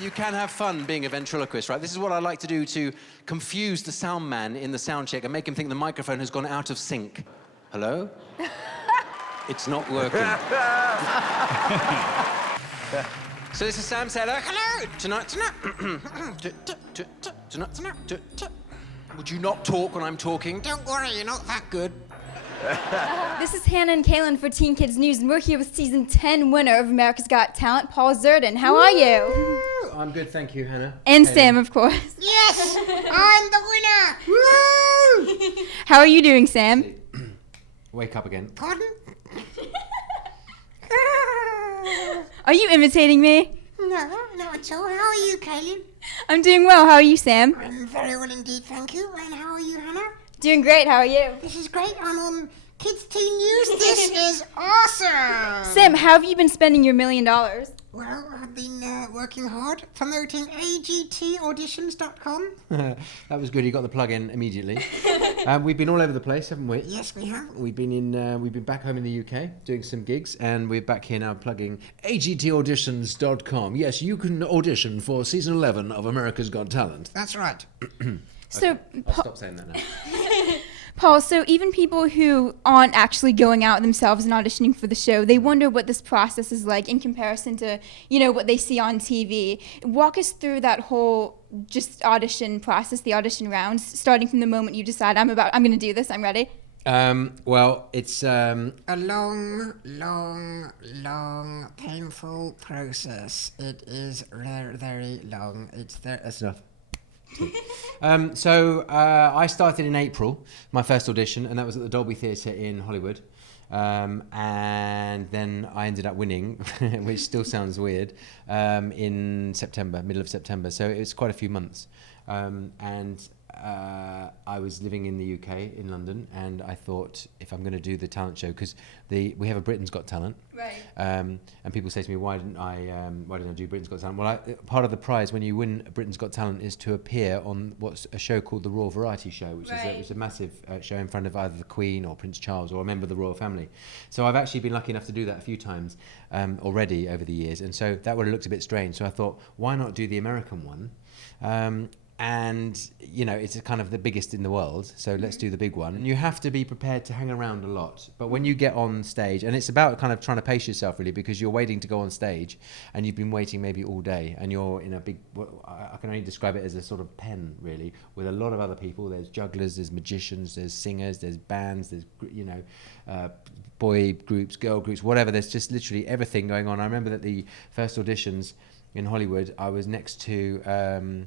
You can have fun being a ventriloquist, right? This is what I like to do to confuse the sound man in the sound check and make him think the microphone has gone out of sync. Hello? It's not working. So this is Sam Saylor. Hello! Tonight. Would you not talk when I'm talking? Don't worry, you're not that good. This is Hannah and Cailin for Teen Kids News, and we're here with season 10 winner of America's Got Talent, Paul Zerdin. How are you? I'm good, thank you, Hannah. And Sam, of course. Yes, I'm the winner. Woo! How are you doing, Sam? Wake up again. Pardon? Are you imitating me? No, not at all. How are you, Cailin? I'm doing well. How are you, Sam? I'm very well indeed, thank you. And how are you, Hannah? Doing great. How are you? This is great. I'm on Kids Teen News. This is awesome. Sam, how have you been spending your $1 million? Well, I've been working hard promoting agtauditions.com. That was good. You got the plug in immediately. We've been all over the place, haven't we? Yes, we have. We've been back home in the UK doing some gigs, and we're back here now plugging agtauditions.com. Yes, you can audition for season 11 of America's Got Talent. That's right. So, I'll stop saying that now. Paul, so even people who aren't actually going out themselves and auditioning for the show, they wonder what this process is like in comparison to, what they see on TV. Walk us through that whole just audition process, the audition rounds, starting from the moment you decide, I'm going to do this, I'm ready. Well, it's A long, painful process. It is very, very long. that's enough. So I started in April, my first audition, and that was at the Dolby Theatre in Hollywood. And then I ended up winning, which still sounds weird, in September, middle of September. So it was quite a few months. And I was living in the UK, in London, and I thought, if I'm going to do the talent show, because we have a Britain's Got Talent, right? And people say to me, why didn't I do Britain's Got Talent? Well, part of the prize when you win Britain's Got Talent is to appear on what's a show called the Royal Variety Show, which is a massive show in front of either the Queen or Prince Charles or a member of the royal family. So I've actually been lucky enough to do that a few times already over the years, and so that would have looked a bit strange. So I thought, why not do the American one? And it's kind of the biggest in the world, so let's do the big one. And you have to be prepared to hang around a lot, but when you get on stage, and it's about kind of trying to pace yourself really, because you're waiting to go on stage and you've been waiting maybe all day, and you're in a big, I can only describe it as a sort of pen really, with a lot of other people. There's jugglers, there's magicians, there's singers, there's bands, there's boy groups, girl groups, whatever. There's just literally everything going on. I remember that the first auditions in Hollywood, I was next to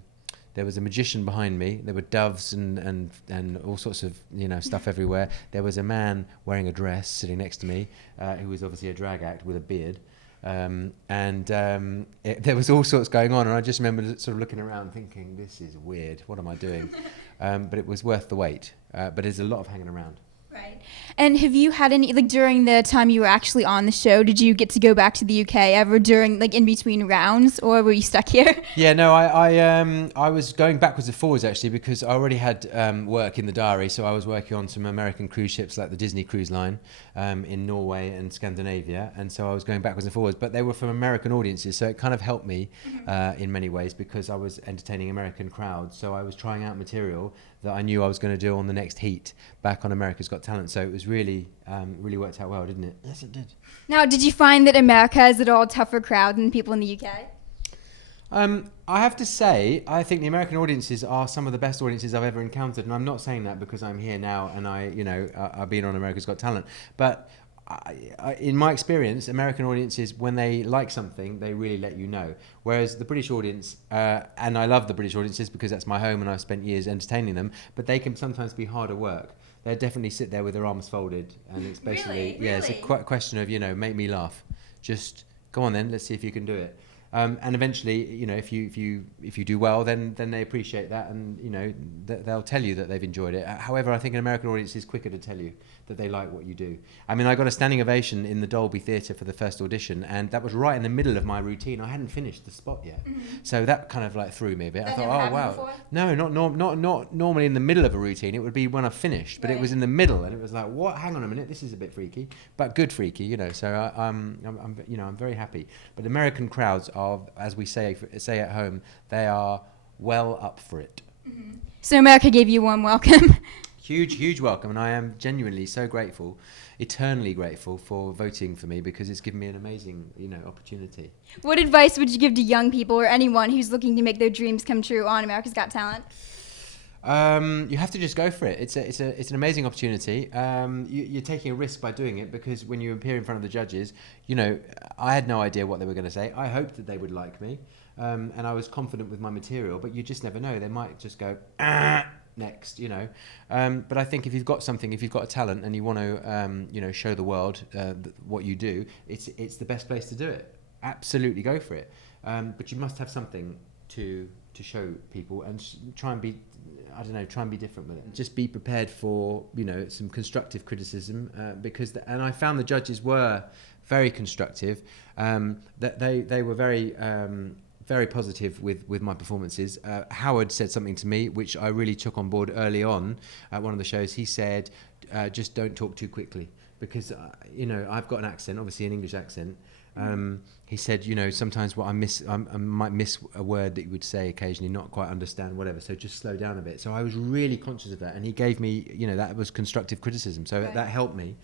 there was a magician behind me. There were doves and all sorts of stuff everywhere. There was a man wearing a dress sitting next to me, who was obviously a drag act with a beard, there was all sorts going on. And I just remember sort of looking around, thinking, "This is weird. What am I doing?" But it was worth the wait. But there's a lot of hanging around. Right. And have you had any, during the time you were actually on the show, did you get to go back to the UK ever during, in between rounds, or were you stuck here? Yeah, no, I was going backwards and forwards actually, because I already had work in the diary. So I was working on some American cruise ships like the Disney Cruise Line in Norway and Scandinavia. And so I was going backwards and forwards, but they were from American audiences. So it kind of helped me in many ways, because I was entertaining American crowds. So I was trying out material that I knew I was going to do on the next heat back on America's Got Talent. So it was really worked out well, didn't it? Yes, it did. Now, did you find that America is at all tougher crowd than people in the UK? I have to say, I think the American audiences are some of the best audiences I've ever encountered. And I'm not saying that because I'm here now and I've been on America's Got Talent. But in my experience, American audiences, when they like something, they really let you know. Whereas the British audience, and I love the British audiences because that's my home and I've spent years entertaining them, but they can sometimes be harder work. They definitely sit there with their arms folded, and it's basically, it's a question of, make me laugh. Just go on then, let's see if you can do it. And eventually, if you do well, then they appreciate that, and they'll tell you that they've enjoyed it. However, I think an American audience is quicker to tell you that they like what you do. I mean, I got a standing ovation in the Dolby Theatre for the first audition, and that was right in the middle of my routine. I hadn't finished the spot yet, so that kind of threw me a bit. I thought, oh wow, before? No, not normally in the middle of a routine. It would be when I finished, but it was in the middle, and it was like, what? Hang on a minute, this is a bit freaky, but good freaky, So I'm very happy. But American crowds are are, as we say at home, they are well up for it. So America gave you a warm welcome. Huge welcome, and I am genuinely so grateful, eternally grateful for voting for me, because it's given me an amazing, opportunity. What advice would you give to young people or anyone who's looking to make their dreams come true on America's Got Talent? You have to just go for it. It's an amazing opportunity. You're taking a risk by doing it, because when you appear in front of the judges, I had no idea what they were going to say. I hoped that they would like me, and I was confident with my material, but you just never know. They might just go, next, but I think if you've got something, if you've got a talent and you want to show the world what you do, it's the best place to do it. Absolutely go for it, but you must have something to show people, and try and be different with it. Just be prepared for some constructive criticism, because and I found the judges were very constructive, that they were very positive with my performances. Howard said something to me which I really took on board early on at one of the shows. He said, just don't talk too quickly, because I've got an accent, obviously an English accent. He said, sometimes I might miss a word that you would say occasionally, not quite understand, whatever, so just slow down a bit. So I was really conscious of that, and he gave me, that was constructive criticism, so that helped me.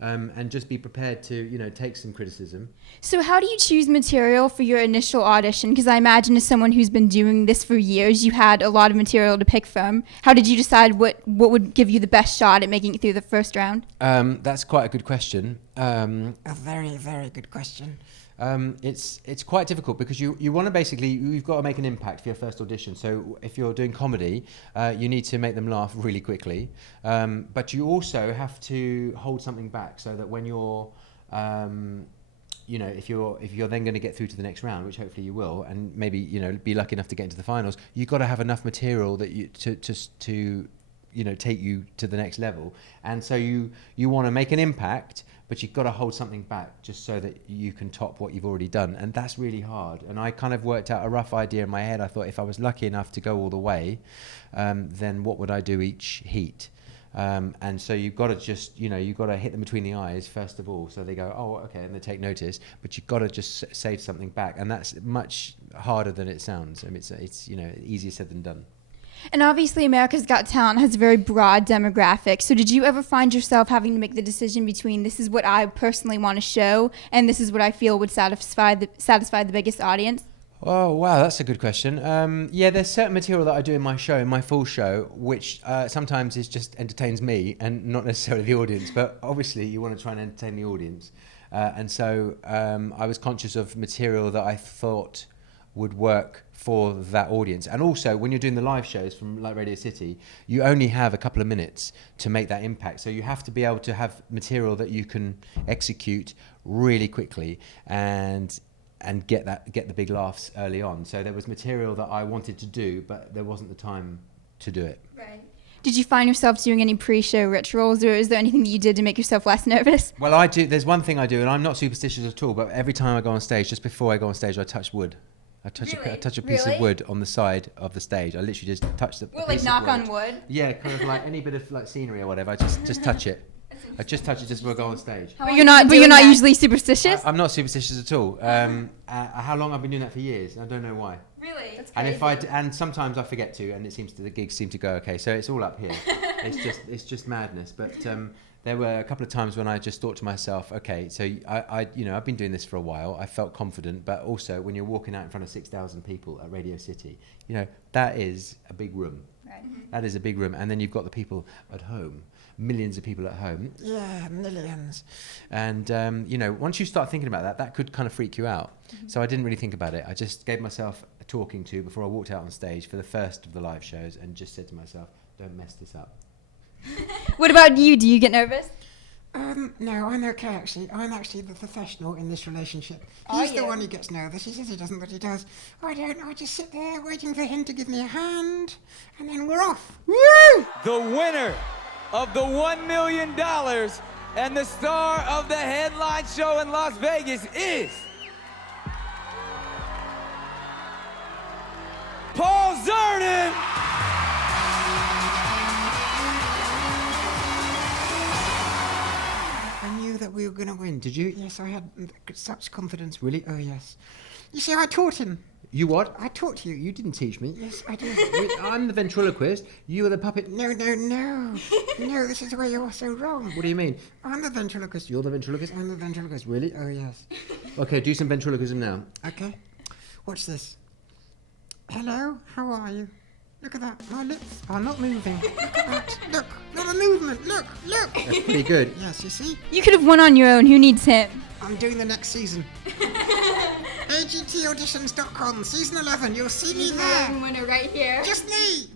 And just be prepared to, take some criticism. So how do you choose material for your initial audition? Because I imagine as someone who's been doing this for years, you had a lot of material to pick from. How did you decide what would give you the best shot at making it through the first round? That's quite a good question. A very, very good question. It's quite difficult, because you want to basically, you've got to make an impact for your first audition. So if you're doing comedy, you need to make them laugh really quickly, but you also have to hold something back, so that when you're if you're then going to get through to the next round, which hopefully you will, and maybe be lucky enough to get into the finals, you've got to have enough material that you to take you to the next level. And so you want to make an impact, but you've got to hold something back just so that you can top what you've already done. And that's really hard. And I kind of worked out a rough idea in my head. I thought, if I was lucky enough to go all the way, then what would I do each heat? And so you've got to just, you've got to hit them between the eyes first of all, so they go, oh, okay, and they take notice. But you've got to just save something back, and that's much harder than it sounds. I mean, it's easier said than done. And obviously America's Got Talent has a very broad demographic. So did you ever find yourself having to make the decision between, this is what I personally want to show, and this is what I feel would satisfy the biggest audience? Oh, wow, that's a good question. Yeah, there's certain material that I do in my show, in my full show, which sometimes is just entertains me and not necessarily the audience. But obviously you want to try and entertain the audience. And so I was conscious of material that I thought would work for that audience. And also, when you're doing the live shows from like Radio City, you only have a couple of minutes to make that impact. So you have to be able to have material that you can execute really quickly and get the big laughs early on. So there was material that I wanted to do, but there wasn't the time to do it. Right. Did you find yourself doing any pre-show rituals, or is there anything that you did to make yourself less nervous? Well, I do. There's one thing I do, and I'm not superstitious at all, but every time I go on stage, just before I go on stage, I touch wood. I touch a piece of wood on the side of the stage. I literally just touch the like knock on wood? Yeah, kind of like any bit of like scenery or whatever. I just touch it. I just touch it just before I go on stage. But you're not usually superstitious? I'm not superstitious at all. How long I've been doing that for years. I don't know why. Really? That's crazy. And sometimes I forget to, and the gigs seem to go okay. So it's all up here. it's just madness. But there were a couple of times when I just thought to myself, okay, so I've been doing this for a while. I felt confident, but also when you're walking out in front of 6,000 people at Radio City, that is a big room. Right. That is a big room, and then you've got the people at home. Millions of people at home. Yeah, millions. And, once you start thinking about that could kind of freak you out. Mm-hmm. So I didn't really think about it. I just gave myself a talking to before I walked out on stage for the first of the live shows, and just said to myself, don't mess this up. What about you? Do you get nervous? No, I'm okay, actually. I'm actually the professional in this relationship. Are He's the you? one who gets nervous. He says he doesn't, but he does. I don't. I just sit there waiting for him to give me a hand, and then we're off. Woo! The winner of the $1 million and the star of the headline show in Las Vegas is Paul Zerdin. I knew that that we were going to win. Did you? Yes, I had such confidence. Really? Oh, yes. You see, I taught him. You what? I taught you. You didn't teach me. Yes, I did. I'm the ventriloquist. You are the puppet. No. No, this is where you're so wrong. What do you mean? I'm the ventriloquist. You're the ventriloquist? I'm the ventriloquist. Really? Oh, yes. Okay, do some ventriloquism now. Okay. Watch this. Hello, how are you? Look at that. My lips are not moving. Look at that. Look, not a movement. Look. That's pretty good. Yes, you see? You could have won on your own. Who needs him? I'm doing the next season. AGTauditions.com, season 11. You'll see me there. Winner right here. Just me.